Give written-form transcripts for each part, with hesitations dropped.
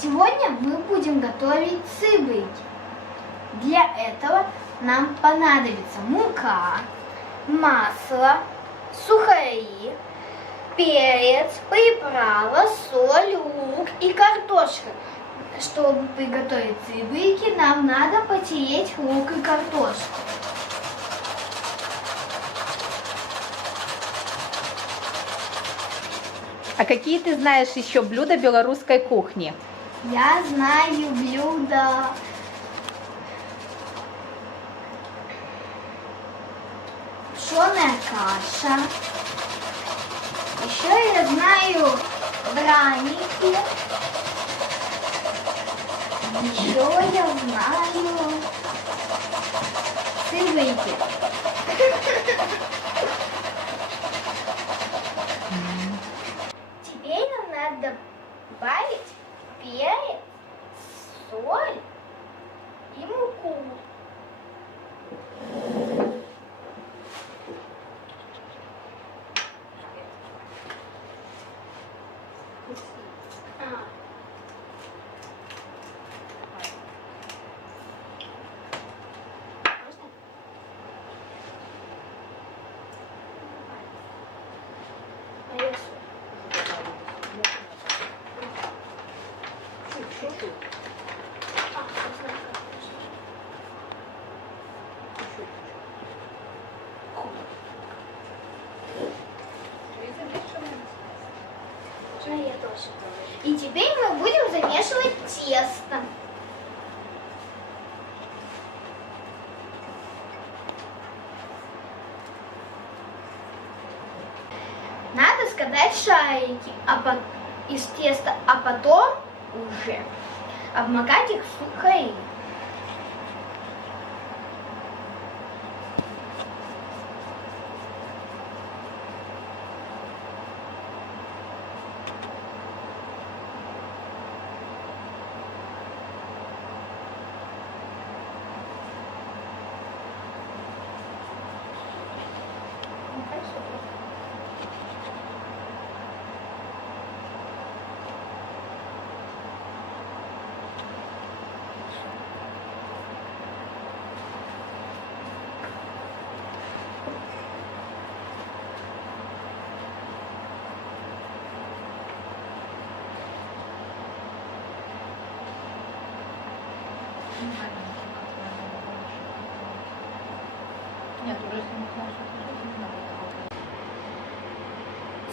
Сегодня мы будем готовить цыбики. Для этого нам понадобится мука, масло, сухари, перец, приправа, соль, лук и картошка. Чтобы приготовить цыбики, нам надо потереть лук и картошку. А какие ты знаешь еще блюда белорусской кухни? Я знаю блюдо пшеная каша. Еще я знаю драники. Еще я знаю цыбики. Теперь нам надо добавить перец, соль и муку. И теперь мы будем замешивать тесто. Надо скатать шарики из теста, а потом уже обмакать их в сухари.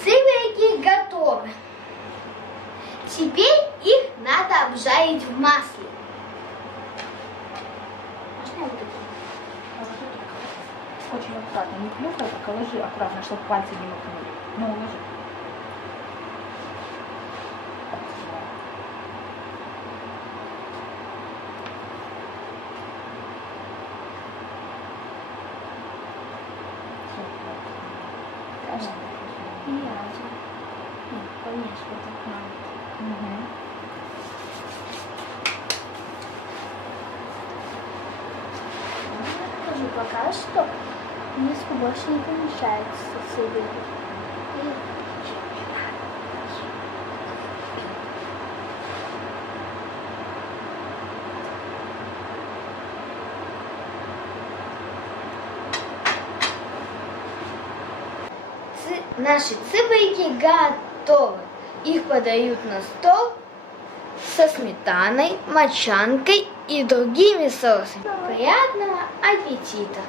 Цыбики готовы. Теперь их надо обжарить в масле. Можно я вот это? Очень аккуратно, не плюхай, а положи аккуратно, чтобы пальцы не мокнули. Ну, ложи. Конечно, так надо. Скажу пока что несколько больше не помещается цыбики. Наши цыбики готовы. Их подают на стол со сметаной, мочанкой и другими соусами. Приятного аппетита!